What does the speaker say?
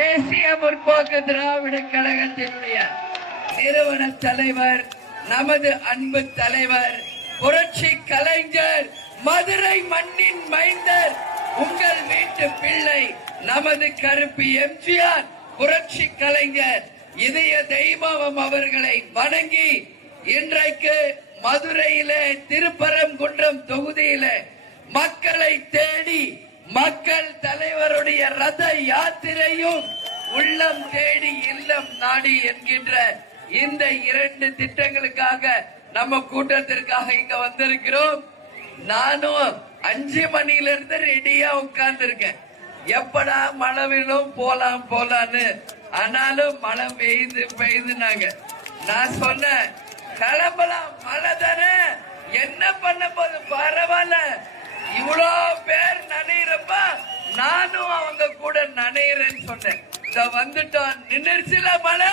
தேசிய முற்போக்கு திராவிட கழகத்தினுடைய நிறுவன தலைவர், நமது அன்பு தலைவர், புரட்சி கலைஞர், மதுரை மண்ணின் மைந்தர், உங்கள் வீட்டு பிள்ளை, நமது கருப்பு எம்ஜிஆர், புரட்சி கலைஞர், இதய தெய்வம் அவர்களை வணங்கி இன்றைக்கு மதுரையிலே திருப்பரங்குன்றம் தொகுதியிலே மக்களை தேடி மக்கள் தலைவருடைய ரத யாத்திரையும் உள்ளம் தேடி இல்லம் நாடி என்கின்ற இந்த 2 திட்டங்களுக்காக நம்ம கூட்டத்திற்காக இங்க வந்திருக்கிறோம். நானும் 5 மணியிலிருந்து ரெடியா உட்கார்ந்து இருக்கேன். எப்படா மழை விழும் போலான்னு. ஆனாலும் மழை பெய்யுதுனாங்க. நான் சொன்னேன், கிளம்பலாம், மழை தானே, என்ன பண்ண போது பரவாயில்ல, இவ்வளோ பேர் நனையிறப்ப நானும் அவங்க கூட நனையிறேன்னு சொன்னேன். வந்துட்டோம், நின்னுச்சுல மழை.